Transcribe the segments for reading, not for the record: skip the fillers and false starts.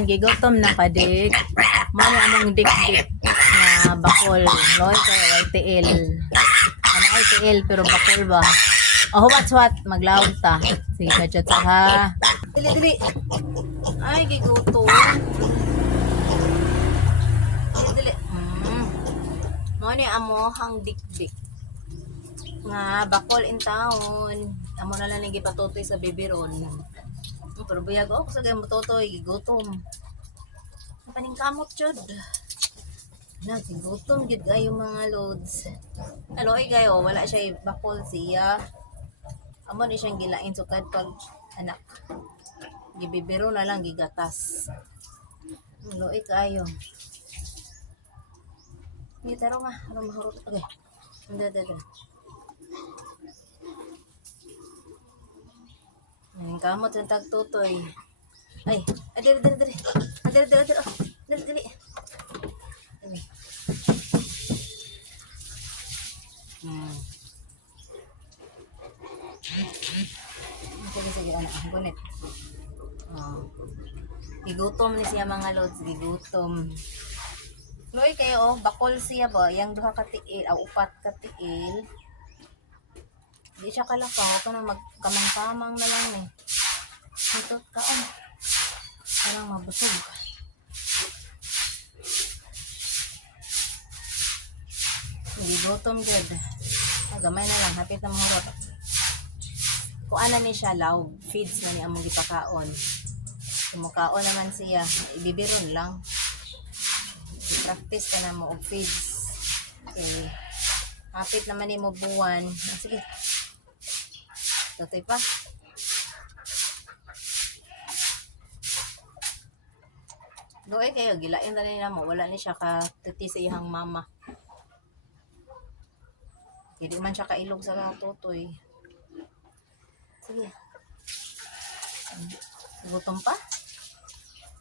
Ayan, gigotom na kadik. Mani among dik-dik na bakol. Loy kay YTL. Ano YTL pero bakol ba? Oh, what's what? Maglawag ta. Sige, kachat sa ha. Dili, dili. Ay, gigotom. Dili, dili. Mani amo hang dik-dik. Nga bakol in town. Amo na lang gipatutoy sa bibiron. Pero buyag ako sa gayong matutoy, gutom. Kaning kamot jud. Gutom gid kayo mga loads. Ano ay kayo, wala siya bakol siya. Amo ni siyang gilain sukad pag anak. Gibibiro na lang gigatas. Loy kayo. Ni taro nga, ano mahurot. Okay. Dada. Ang kamot yung tagtutoy. Ay, dali. Dali. Sige, anak. Gunit. Gigutom ni siya mga lods. Gigutom. Loy kayo, bakol siya ba? Yang duha ka tiil, upat ka tiil. Di siya kalakaw, ka na magkamang-kamang na lang eh. Ito, kaon. Parang mabusog. Gigotom good. Gamay na lang, hapit na mahurot. Kuana ni siya, laog. Feeds na ni among gipakaon. Kumukaon naman siya, ibibiron lang. I-practice ka na mo og feeds. Okay. Hapit naman ni mo buwan. Sige. Tutoy pa. Doy kayo, gilain na rin mo. Wala ni siya katuti sa iyang mama. Hindi man siya kailog sa tutoy. Sige. Gutom pa?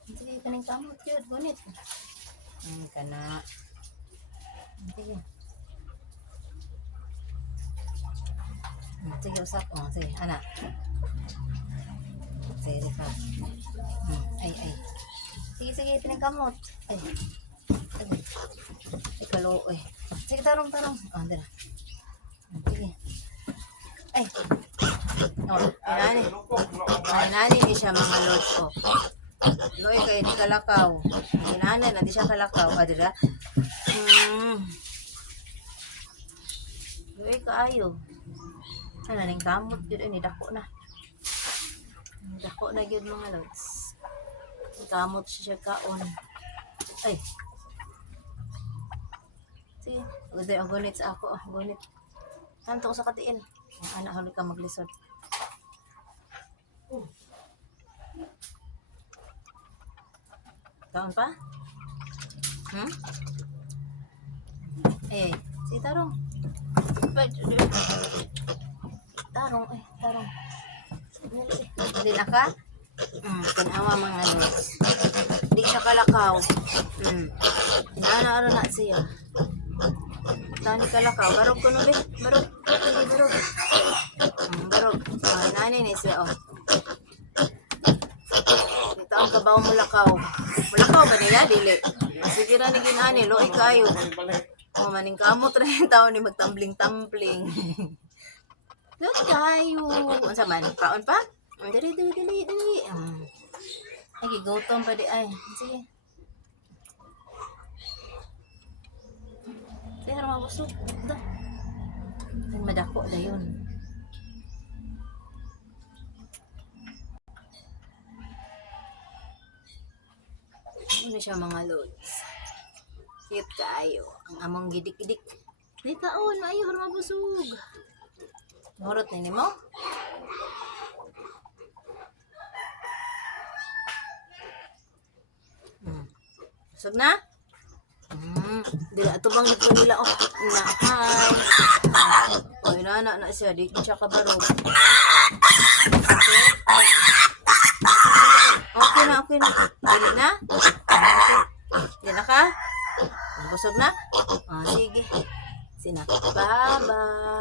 Sige, kaning kamot yun. Gunit. Kana. Sige. Sige, usap. Sige, anak. Sige, ka. Ay. Sige, pinagkamot. Ay. Ikalo, eh. Sige, tarong. Dala. Sige. Ay. Nani ni siya mga lods ko. Loy, kayo di kalakaw. Ginana na di siya kalakaw. Dira. Loy, kaayo. Ano ning kamot yun ni dako na. Dako na yun mga lods. Kamot siya kaon. Ay. Sige, uday ang gunit sa ako. Gunit. Tanto ko sa katiin. Anak, huli ka maglisod. Kaon pa? Eh, sige tarong. Tarong. Hindi na ka? Kanawa mga lods. Hindi siya kalakaw. Inaano na siya. Tani kalakaw. Barog ko nubi. Barog. Nani ni siya, Ito ang kabaw mo lakaw. Mulakaw ba niya? Dili. Sige na ni ginani. Loy kayo. Maning kamot rin taon ni magtambling-tambling. Loy kayo. Unsa man? Kaon pa? Dali. Ay, gigotom pa di ay. Sige. Sige, harang mabusog. Ito. Ang madako na yun. Ano siya mga lods? Cute kaayo. Ang among gidik-gidik. Di taon, maayo harang mabusog. Horot na ni mo? Busog na? Dila ito bang ito nila nahay. Na siya, di siya kabarog. Okay na. Dili na? Dili na ka? Busog na? Sige. Bye-bye.